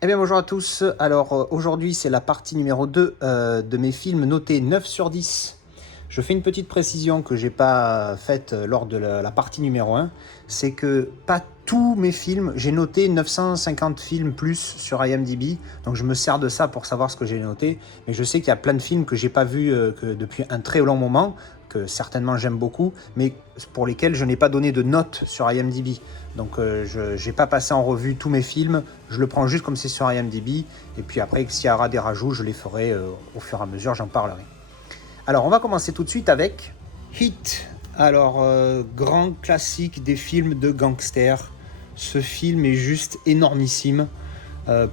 Eh bien bonjour à tous, alors aujourd'hui c'est la partie numéro 2 de mes films notés 9 sur 10. Je fais une petite précision que j'ai pas faite lors de la partie numéro 1, c'est que pas tous mes films, j'ai noté 950 films plus sur IMDb, donc je me sers de ça pour savoir ce que j'ai noté, mais je sais qu'il y a plein de films que j'ai pas vus que depuis un très long moment, que certainement j'aime beaucoup, mais pour lesquels je n'ai pas donné de notes sur IMDb. Donc je n'ai pas passé en revue tous mes films, je le prends juste comme c'est sur IMDb, et puis après s'il y aura des rajouts, je les ferai au fur et à mesure, j'en parlerai. Alors on va commencer tout de suite avec Heat. Alors grand classique des films de gangsters, ce film est juste énormissime.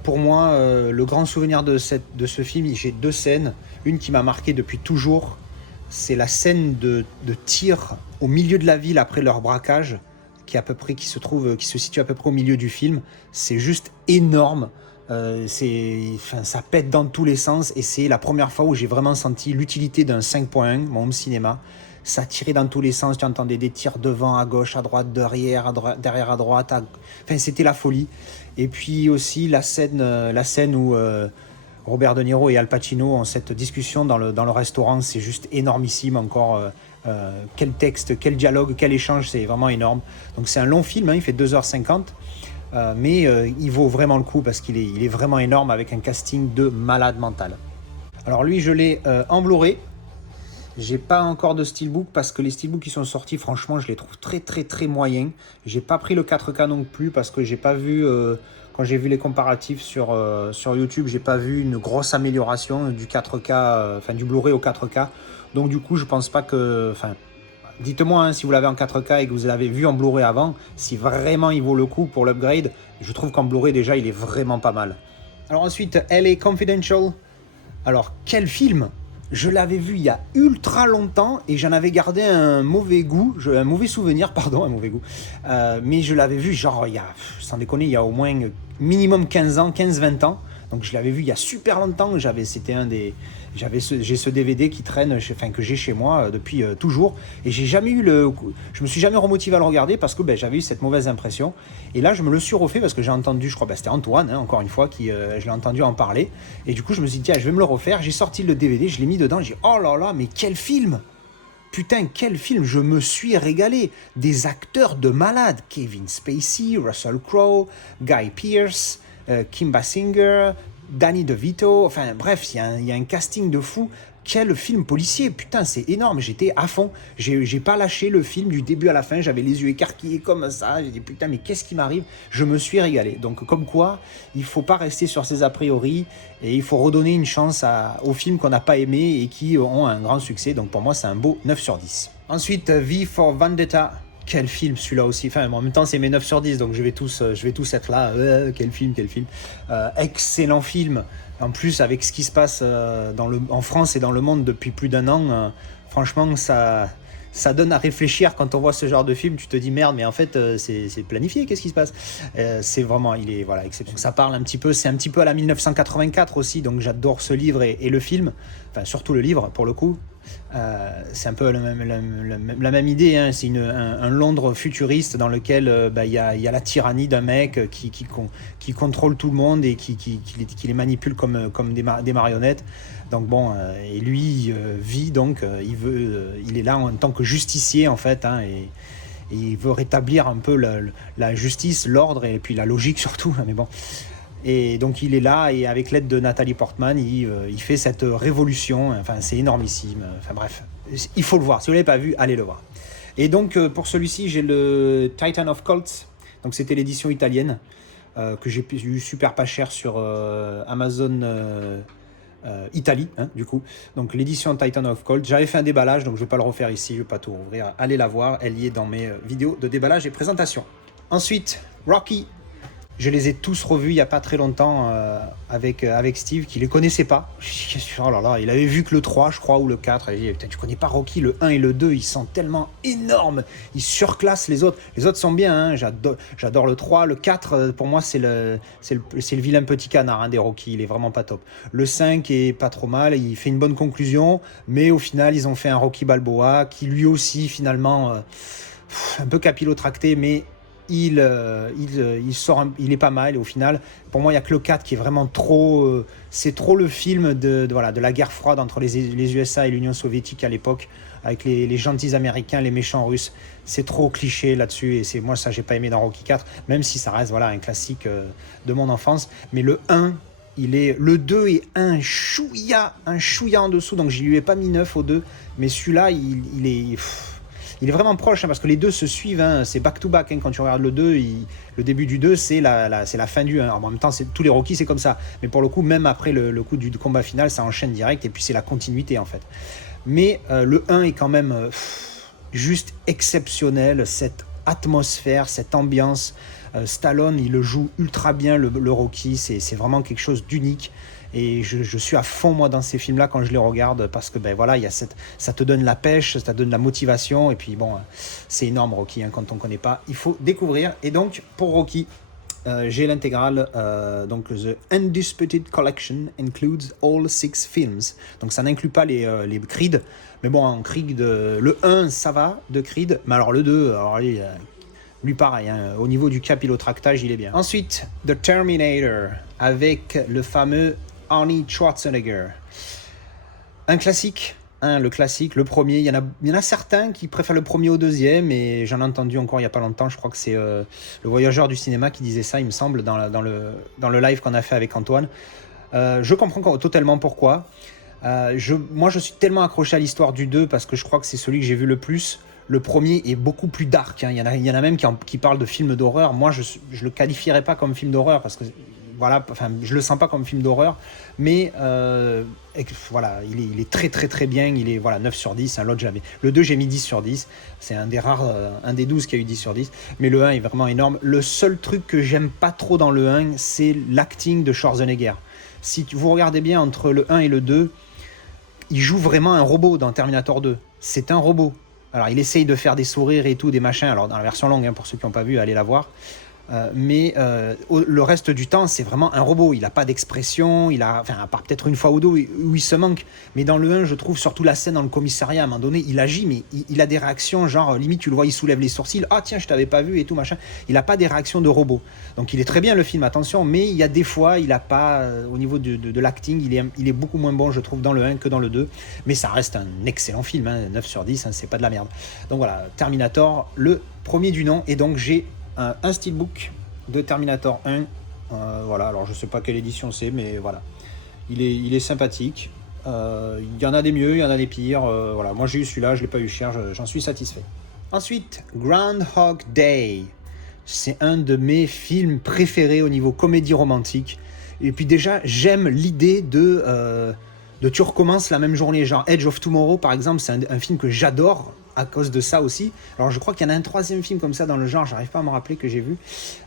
Pour moi, le grand souvenir de ce film, j'ai deux scènes, une qui m'a marqué depuis toujours, c'est la scène de tir au milieu de la ville après leur braquage, qui se situe à peu près au milieu du film. C'est juste énorme. Ça pète dans tous les sens et c'est la première fois où j'ai vraiment senti l'utilité d'un 5.1, mon home cinéma. Ça tirait dans tous les sens, tu entendais des tirs devant, à gauche, à droite, derrière, derrière à droite. Enfin, c'était la folie. Et puis aussi la scène où Robert De Niro et Al Pacino ont cette discussion dans le restaurant, c'est juste énormissime encore. Quel texte, quel dialogue, quel échange, c'est vraiment énorme. Donc c'est un long film, hein, il fait 2h50, mais il vaut vraiment le coup parce qu'il est vraiment énorme avec un casting de malade mental. Alors lui, je l'ai en Blu-ray. J'ai pas encore de steelbook parce que les steelbooks qui sont sortis, franchement, je les trouve très très très moyens. J'ai pas pris le 4K non plus parce que j'ai pas vu, quand j'ai vu les comparatifs sur YouTube, j'ai pas vu une grosse amélioration du 4K, enfin du Blu-ray au 4K. Donc du coup, je pense pas que, enfin, dites-moi hein, si vous l'avez en 4K et que vous l'avez vu en Blu-ray avant, si vraiment il vaut le coup pour l'upgrade. Je trouve qu'en Blu-ray déjà, il est vraiment pas mal. Alors ensuite, LA Confidential. Alors quel film! Je l'avais vu il y a ultra longtemps et j'en avais gardé un mauvais goût, un mauvais souvenir, pardon, un mauvais goût. Mais je l'avais vu genre il y a, sans déconner, il y a au moins minimum 15 ans, 15-20 ans. Donc je l'avais vu il y a super longtemps. J'ai ce DVD qui traîne, enfin que j'ai chez moi depuis toujours. Et je me suis jamais remotivé à le regarder parce que j'avais eu cette mauvaise impression. Et là je me le suis refait parce que j'ai entendu, je crois, c'était Antoine, hein, encore une fois, je l'ai entendu en parler. Et du coup je me suis dit, tiens, je vais me le refaire. J'ai sorti le DVD, je l'ai mis dedans, j'ai dit, oh là là, mais quel film! Putain, quel film! Je me suis régalé. Des acteurs de malades. Kevin Spacey, Russell Crowe, Guy Pearce, Kim Basinger, Danny DeVito. Enfin bref, il y a un casting de fou. Quel film policier! Putain, c'est énorme. J'étais à fond. J'ai pas lâché le film du début à la fin. J'avais les yeux écarquillés comme ça. J'ai dit putain, mais qu'est-ce qui m'arrive? Je me suis régalé. Donc comme quoi, il faut pas rester sur ses a priori et il faut redonner une chance aux films qu'on n'a pas aimés et qui ont un grand succès. Donc pour moi, c'est un beau 9 sur 10. Ensuite, V for Vendetta. Quel film celui-là aussi. Enfin, en même temps, c'est mes 9 sur 10, donc je vais tous être là. Quel film, quel film. Excellent film. En plus, avec ce qui se passe en France et dans le monde depuis plus d'un an, franchement, ça donne à réfléchir quand on voit ce genre de film. Tu te dis merde, mais en fait, c'est planifié. Qu'est-ce qui se passe? C'est vraiment, il est voilà, exceptionnel. Ça parle un petit peu, c'est un petit peu à la 1984 aussi, donc j'adore ce livre et le film. Enfin, surtout le livre pour le coup. C'est un peu la même idée, hein. C'est un Londres futuriste dans lequel il y a la tyrannie d'un mec qui contrôle tout le monde et qui les manipule comme des marionnettes. Donc bon, et lui vit donc, il est là en tant que justicier en fait, hein, et il veut rétablir un peu la justice, l'ordre et puis la logique surtout, mais bon. Et donc il est là et avec l'aide de Nathalie Portman, il fait cette révolution. Enfin, c'est énormissime. Enfin bref, il faut le voir. Si vous ne l'avez pas vu, allez le voir. Et donc pour celui-ci, j'ai le Titan of Cults. Donc c'était l'édition italienne que j'ai eu super pas cher sur Amazon Italie, hein, du coup. Donc l'édition Titan of Cults. J'avais fait un déballage, donc je ne vais pas le refaire ici. Je ne vais pas tout rouvrir. Allez la voir. Elle y est dans mes vidéos de déballage et présentation. Ensuite, Rocky. Je les ai tous revus il n'y a pas très longtemps avec Steve, qui ne les connaissait pas. Oh là là, il avait vu que le 3, je crois, ou le 4. Il dit, putain, tu connais pas Rocky, le 1 et le 2, ils sont tellement énormes. Ils surclassent les autres. Les autres sont bien, hein. J'adore le 3. Le 4, pour moi, c'est le vilain petit canard, hein, des Rocky. Il est vraiment pas top. Le 5 est pas trop mal. Il fait une bonne conclusion. Mais au final, ils ont fait un Rocky Balboa qui lui aussi, finalement, un peu capillotracté, mais il est pas mal. Et au final, pour moi, il n'y a que le 4 qui est vraiment trop. C'est trop le film voilà, de la guerre froide entre les USA et l'Union soviétique à l'époque, avec les gentils américains, les méchants russes. C'est trop cliché là-dessus. Et c'est moi, ça, j'ai pas aimé dans Rocky 4, même si ça reste voilà, un classique de mon enfance. Mais le 1, le 2 est un chouïa en dessous. Donc, je lui ai pas mis 9 au 2. Mais celui-là, il est vraiment proche, hein, parce que les deux se suivent, hein, c'est back-to-back, hein, quand tu regardes le 2, le début du 2, c'est la fin du 1. Alors, en même temps, tous les Rocky, c'est comme ça. Mais pour le coup, même après le coup du combat final, ça enchaîne direct, et puis c'est la continuité, en fait. Mais le 1 est quand même juste exceptionnel, cette atmosphère, cette ambiance. Stallone, il le joue ultra bien, le Rocky, c'est vraiment quelque chose d'unique. Et je suis à fond, moi, dans ces films-là quand je les regarde, parce que ben voilà, ça te donne la pêche, ça te donne la motivation. Et puis bon, c'est énorme, Rocky, hein, quand on ne connaît pas, il faut découvrir. Et donc, pour Rocky, j'ai l'intégrale, donc The Undisputed Collection includes all 6 films. Donc ça n'inclut pas les Creed. Mais bon, en Creed, le 1, ça va, de Creed. Mais alors le 2, alors lui pareil, hein, au niveau du capillotractage, il est bien. Ensuite, The Terminator, avec le fameux Arnie Schwarzenegger. Un classique, hein, le classique, le premier. Il y en a certains qui préfèrent le premier au deuxième, et j'en ai entendu encore il n'y a pas longtemps, je crois que c'est le voyageur du cinéma qui disait ça, il me semble, dans le live qu'on a fait avec Antoine. Je comprends totalement pourquoi. Moi, je suis tellement accroché à l'histoire du 2 parce que je crois que c'est celui que j'ai vu le plus. Le premier est beaucoup plus dark, hein. Il y en a même qui parlent de films d'horreur. Moi, je le qualifierais pas comme film d'horreur parce que voilà, enfin, je le sens pas comme film d'horreur, mais voilà, il est très très très bien. Il est voilà 9 sur 10. Hein, l'autre jamais. Le 2, j'ai mis 10 sur 10. C'est un des rares, un des 12 qui a eu 10 sur 10. Mais le 1 est vraiment énorme. Le seul truc que j'aime pas trop dans le 1, c'est l'acting de Schwarzenegger. Si vous regardez bien entre le 1 et le 2, il joue vraiment un robot dans Terminator 2. C'est un robot. Alors, il essaye de faire des sourires et tout, des machins. Alors, dans la version longue, hein, pour ceux qui n'ont pas vu, allez la voir. Mais le reste du temps, c'est vraiment un robot. Il n'a pas d'expression, à part peut-être une fois ou deux où il se manque. Mais dans le 1, je trouve surtout la scène dans le commissariat, à un moment donné, il agit, mais il a des réactions, genre limite tu le vois, il soulève les sourcils, ah tiens, je t'avais pas vu et tout machin. Il n'a pas des réactions de robot. Donc il est très bien le film, attention, mais il y a des fois, il n'a pas, au niveau de l'acting, il est beaucoup moins bon, je trouve, dans le 1 que dans le 2. Mais ça reste un excellent film, hein, 9 sur 10, hein, c'est pas de la merde. Donc voilà, Terminator, le premier du nom, et donc j'ai un steelbook de Terminator 1. Voilà, alors je sais pas quelle édition c'est, mais voilà. Il est sympathique. Il y en a des mieux, il y en a des pires. Voilà, moi j'ai eu celui-là, je l'ai pas eu cher, j'en suis satisfait. Ensuite, Groundhog Day. C'est un de mes films préférés au niveau comédie romantique. Et puis déjà, j'aime l'idée de tu recommences la même journée. Genre Edge of Tomorrow, par exemple, c'est un film que j'adore à cause de ça aussi. Alors je crois qu'il y en a un troisième film comme ça dans le genre, j'arrive pas à me rappeler que j'ai vu.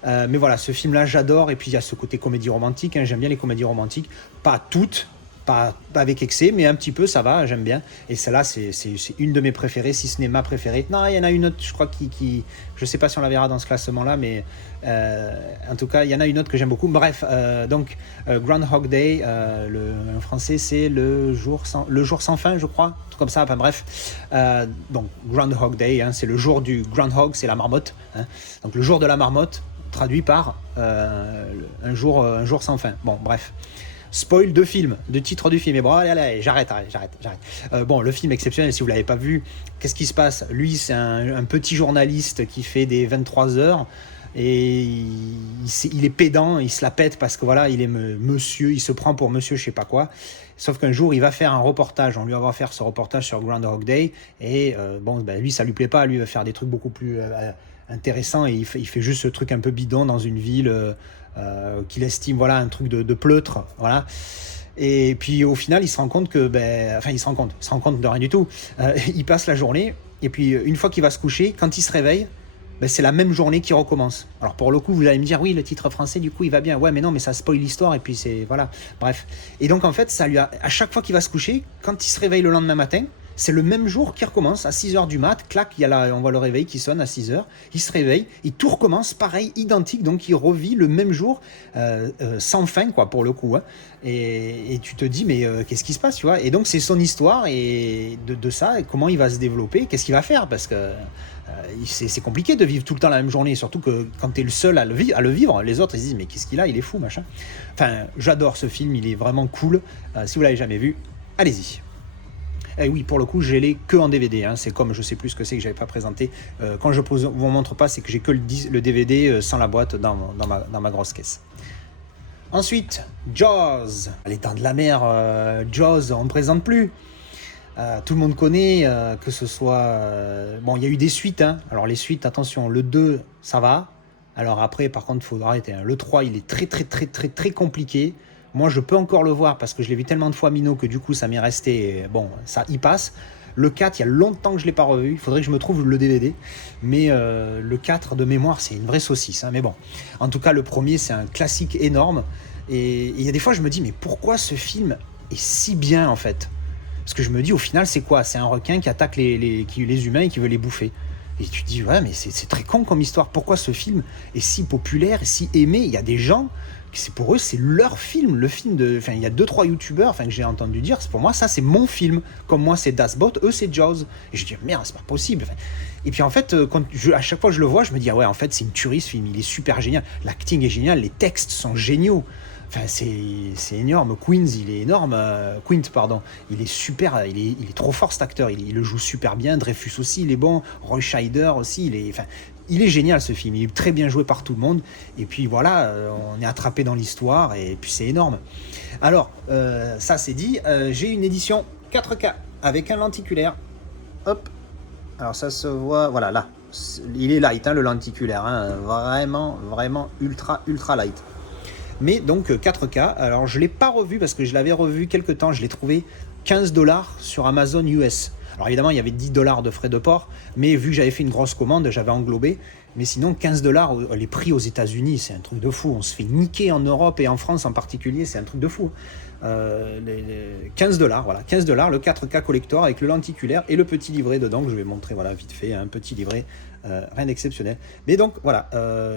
Mais voilà, ce film-là, j'adore. Et puis il y a ce côté comédie romantique, hein. J'aime bien les comédies romantiques. Pas toutes, pas avec excès, mais un petit peu, ça va, j'aime bien. Et celle-là, c'est une de mes préférées, si ce n'est ma préférée. Non, il y en a une autre, je crois, qui je sais pas si on la verra dans ce classement-là, mais en tout cas, il y en a une autre que j'aime beaucoup. Bref, donc Groundhog Day, en français, c'est le jour sans fin, je crois, tout comme ça. Enfin bref, donc Groundhog Day, hein, c'est le jour du Groundhog, c'est la marmotte, hein. Donc le jour de la marmotte, traduit par un jour sans fin. Bon, bref. Spoil de film, de titre du film. Et bon, allez, j'arrête. Bon, le film exceptionnel, si vous ne l'avez pas vu, qu'est-ce qui se passe? Lui, c'est un petit journaliste qui fait des 23 heures. Et il est pédant, il se la pète parce que voilà, il est monsieur, il se prend pour monsieur je sais pas quoi. Sauf qu'un jour, il va faire un reportage, on lui va faire ce reportage sur Groundhog Day, et lui, ça lui plaît pas, lui, il va faire des trucs beaucoup plus intéressants, et il fait juste ce truc un peu bidon dans une ville qu'il estime, voilà, un truc de pleutre, voilà. Et puis au final, il se rend compte que, il se rend compte de rien du tout. Il passe la journée, et puis une fois qu'il va se coucher, quand il se réveille, c'est la même journée qui recommence. Alors pour le coup, vous allez me dire, oui, le titre français, du coup, il va bien. Ouais, mais non, mais ça spoil l'histoire, et puis c'est... Voilà, bref. Et donc, en fait, à chaque fois qu'il va se coucher, quand il se réveille le lendemain matin, c'est le même jour qui recommence, à 6h du mat, clac, on voit le réveil qui sonne à 6h, il se réveille, et tout recommence, pareil, identique, donc il revit le même jour, sans fin, quoi, pour le coup, hein. Et tu te dis, mais qu'est-ce qui se passe, tu vois? Et donc, c'est son histoire, et de ça, et comment il va se développer, qu'est-ce qu'il va faire, parce que... C'est compliqué de vivre tout le temps la même journée, surtout que quand tu es le seul à le vivre, les autres ils se disent mais qu'est-ce qu'il a, il est fou machin. Enfin, j'adore ce film, il est vraiment cool. Si vous l'avez jamais vu, allez-y. Et oui, pour le coup, je l'ai que en DVD. Hein. C'est comme je sais plus ce que c'est que j'avais pas présenté. Quand je vous montre pas, c'est que j'ai que le DVD sans la boîte dans ma grosse caisse. Ensuite, Jaws. Les Dents de la Mer, Jaws, on ne présente plus. Tout le monde connaît, que ce soit... Bon, il y a eu des suites. Hein. Alors les suites, attention, le 2, ça va. Alors après, par contre, il faut arrêter. Hein. Le 3, il est très compliqué. Moi, je peux encore le voir parce que je l'ai vu tellement de fois Mino que du coup, ça m'est resté... Bon, ça y passe. Le 4, il y a longtemps que je ne l'ai pas revu. Il faudrait que je me trouve le DVD. Mais le 4, de mémoire, c'est une vraie saucisse. Hein. Mais bon, en tout cas, le premier, c'est un classique énorme. Et il y a des fois, je me dis, mais pourquoi ce film est si bien, en fait ? Parce que je me dis, au final, c'est quoi ? C'est un requin qui attaque les humains et qui veut les bouffer. Et tu te dis, ouais, mais c'est très con comme histoire. Pourquoi ce film est si populaire, si aimé ? Il y a des gens... Pour eux, c'est leur film, le film de... Enfin, il y a 2-3 youtubeurs que j'ai entendu dire, pour moi, ça, c'est mon film. Comme moi, c'est Das Boot, eux, c'est Jaws. Et je dis, merde, c'est pas possible. Enfin, et puis, en fait, à chaque fois que je le vois, je me dis, ah ouais, en fait, c'est une tuerie, ce film. Il est super génial. L'acting est génial, les textes sont géniaux. Enfin, c'est énorme. Quint, pardon. Il est super, il est trop fort, cet acteur. Il le joue super bien. Dreyfus aussi, il est bon. Roy Scheider aussi, il est génial, ce film, il est très bien joué par tout le monde, et puis voilà, on est attrapé dans l'histoire, et puis c'est énorme. Alors, ça c'est dit, j'ai une édition 4K, avec un lenticulaire, hop, alors ça se voit, voilà, là, il est light, hein, le lenticulaire, hein, vraiment ultra light. Mais donc 4K, alors je ne l'ai pas revu, parce que je l'avais revu quelque temps, je l'ai trouvé $15 sur Amazon US. Alors évidemment, il y avait $10 de frais de port, mais vu que j'avais fait une grosse commande, j'avais englobé. Mais sinon, $15, les prix aux États-Unis, c'est un truc de fou. On se fait niquer en Europe et en France en particulier, c'est un truc de fou. $15, voilà, $15, le 4K collector avec le lenticulaire et le petit livret dedans que je vais montrer, voilà, vite fait, un petit livret, rien d'exceptionnel. Mais donc voilà,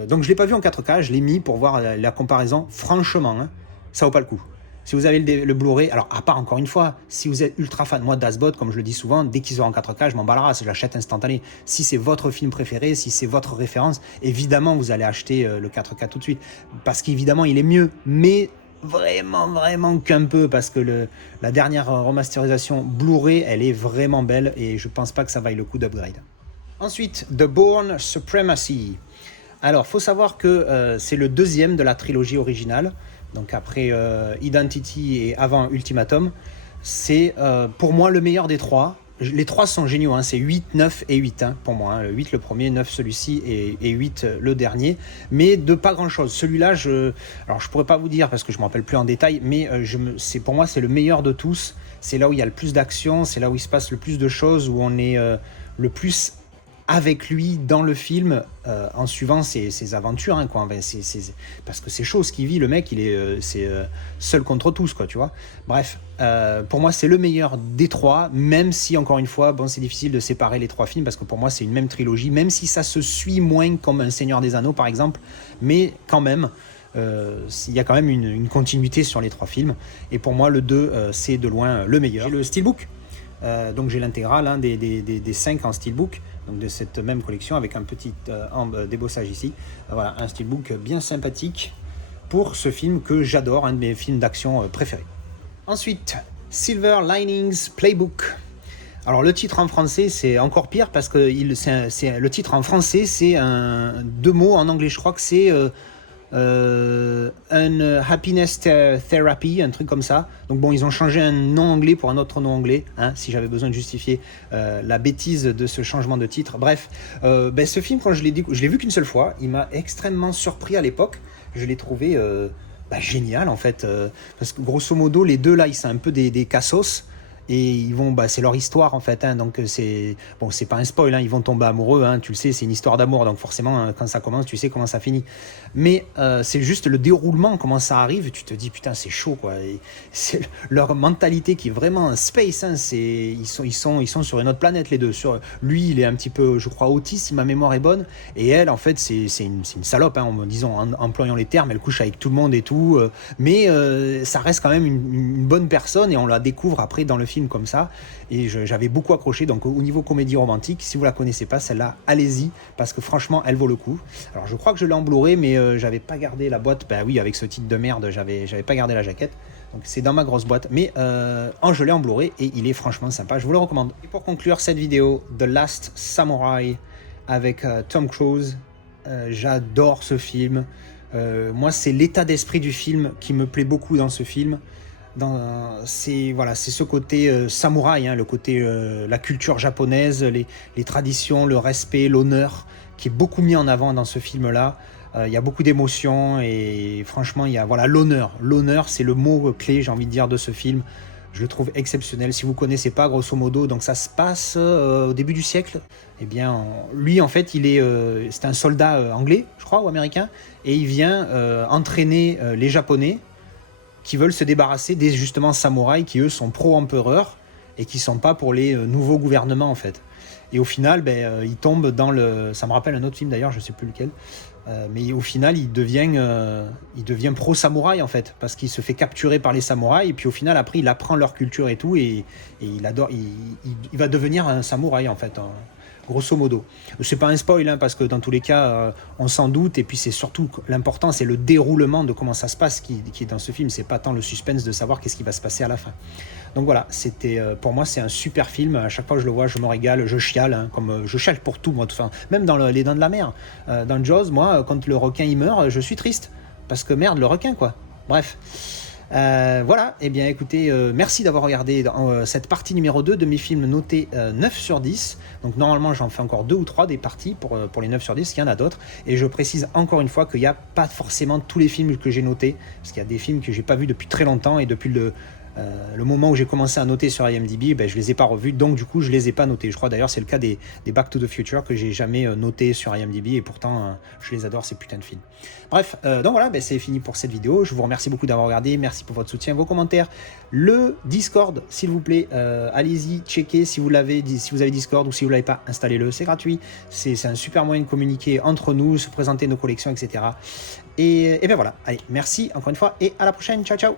donc je l'ai pas vu en 4K, je l'ai mis pour voir la comparaison. Franchement, hein, ça vaut pas le coup. Si vous avez le Blu-ray, alors à part encore une fois, si vous êtes ultra fan, moi Das Boot, comme je le dis souvent, dès qu'il sera en 4K, je m'en bats la race, je l'achète instantané. Si c'est votre film préféré, si c'est votre référence, évidemment vous allez acheter le 4K tout de suite, parce qu'évidemment il est mieux, mais vraiment qu'un peu, parce que la dernière remasterisation Blu-ray, elle est vraiment belle, et je pense pas que ça vaille le coup d'upgrade. Ensuite, The Bourne Supremacy. Alors, faut savoir que c'est le deuxième de la trilogie originale. Donc après Identity et avant Ultimatum, c'est pour moi le meilleur des trois. Les trois sont géniaux, hein. C'est 8, 9 et 8 hein, pour moi. Hein. 8 le premier, 9 celui-ci et 8 le dernier. Mais de pas grand-chose. Celui-là, alors je pourrais pas vous dire parce que je me rappelle plus en détail, mais pour moi c'est le meilleur de tous. C'est là où il y a le plus d'action, c'est là où il se passe le plus de choses, où on est le plus avec lui dans le film en suivant ses aventures, hein, quoi. Parce que c'est chaud ce qu'il vit, le mec, c'est seul contre tous, quoi, tu vois. Bref, pour moi c'est le meilleur des trois, même si encore une fois, bon, c'est difficile de séparer les trois films parce que pour moi c'est une même trilogie, même si ça se suit moins comme un Seigneur des Anneaux par exemple, mais quand même il y a quand même une continuité sur les trois films, et pour moi le 2 c'est de loin le meilleur. J'ai le Steelbook, donc j'ai l'intégrale, hein, des 5 en Steelbook, donc de cette même collection avec un petit débossage ici. Voilà, un Steelbook bien sympathique pour ce film que j'adore, un de mes films d'action préférés. Ensuite, Silver Linings Playbook. Alors le titre en français c'est encore pire parce que le titre en français c'est deux mots, en anglais je crois que c'est un happiness therapy, un truc comme ça. Donc bon, ils ont changé un nom anglais pour un autre nom anglais, hein, si j'avais besoin de justifier la bêtise de ce changement de titre. Bref, ce film, quand je l'ai vu qu'une seule fois, il m'a extrêmement surpris à l'époque. Je l'ai trouvé génial en fait, parce que grosso modo les deux là, ils sont un peu des cassos. Et ils vont, c'est leur histoire en fait, hein, donc c'est pas un spoil, hein, ils vont tomber amoureux, hein, tu le sais, c'est une histoire d'amour, donc forcément hein, quand ça commence, tu sais comment ça finit. Mais c'est juste le déroulement, comment ça arrive, tu te dis putain c'est chaud quoi. Et c'est leur mentalité qui est vraiment space, hein, ils sont sur une autre planète les deux. Lui il est un petit peu, je crois, autiste si ma mémoire est bonne, et elle en fait c'est une salope, hein, disons en employant les termes, elle couche avec tout le monde et tout, mais ça reste quand même une bonne personne, et on la découvre après dans le film films comme ça, et j'avais beaucoup accroché. Donc au niveau comédie romantique, si vous la connaissez pas, celle-là, allez-y, parce que franchement, elle vaut le coup. Alors je crois que je l'ai en Blu-ray, mais j'avais pas gardé la boîte. Ben oui, avec ce titre de merde, j'avais pas gardé la jaquette. Donc c'est dans ma grosse boîte, mais je l'ai en Blu-ray et il est franchement sympa, je vous le recommande. Et pour conclure cette vidéo, The Last Samurai avec Tom Cruise, j'adore ce film. Moi, c'est l'état d'esprit du film qui me plaît beaucoup dans ce film. C'est ce côté samouraï, hein, le côté la culture japonaise, les traditions, le respect, l'honneur, qui est beaucoup mis en avant dans ce film-là. Il y a beaucoup d'émotions et franchement, il y a l'honneur. L'honneur, c'est le mot clé, j'ai envie de dire, de ce film. Je le trouve exceptionnel. Si vous ne connaissez pas, grosso modo, donc ça se passe au début du siècle. Eh bien, lui, en fait, c'est un soldat anglais, je crois, ou américain, et il vient entraîner les Japonais qui veulent se débarrasser des justement samouraïs qui, eux, sont pro-empereurs et qui ne sont pas pour les nouveaux gouvernements, en fait. Et au final, il tombe dans le... Ça me rappelle un autre film, d'ailleurs, je ne sais plus lequel. Mais au final, il devient pro-samouraï en fait, parce qu'il se fait capturer par les samouraïs, et puis au final, après, il apprend leur culture et tout, et il adore, il va devenir un samouraï en fait, grosso modo. C'est pas un spoil, hein, parce que dans tous les cas, on s'en doute, et puis c'est surtout l'important, c'est le déroulement de comment ça se passe qui est dans ce film, c'est pas tant le suspense de savoir qu'est-ce qui va se passer à la fin. Donc voilà, c'était pour moi c'est un super film. À chaque fois que je le vois, je me régale, je chiale, hein, comme je chiale pour tout moi. Enfin, même dans Les Dents de la Mer, dans Jaws, moi, quand le requin il meurt, je suis triste parce que merde, le requin quoi. Bref, voilà. Et bien écoutez, merci d'avoir regardé cette partie numéro 2 de mes films notés 9 sur 10. Donc normalement j'en fais encore 2 ou 3 des parties pour les 9 sur 10, il y en a d'autres. Et je précise encore une fois qu'il n'y a pas forcément tous les films que j'ai notés, parce qu'il y a des films que j'ai pas vus depuis très longtemps, et depuis le moment où j'ai commencé à noter sur IMDb, je les ai pas revus, donc du coup je les ai pas notés. Je crois d'ailleurs c'est le cas des Back to the Future que j'ai jamais noté sur IMDb, et pourtant je les adore ces putains de films. Bref, donc voilà, c'est fini pour cette vidéo. Je vous remercie beaucoup d'avoir regardé, merci pour votre soutien, vos commentaires, le Discord s'il vous plaît, allez-y, checkez si vous avez Discord, ou si vous l'avez pas, installez-le, c'est gratuit, c'est un super moyen de communiquer entre nous, se présenter nos collections, etc. Et bien voilà, allez, merci encore une fois et à la prochaine, ciao ciao.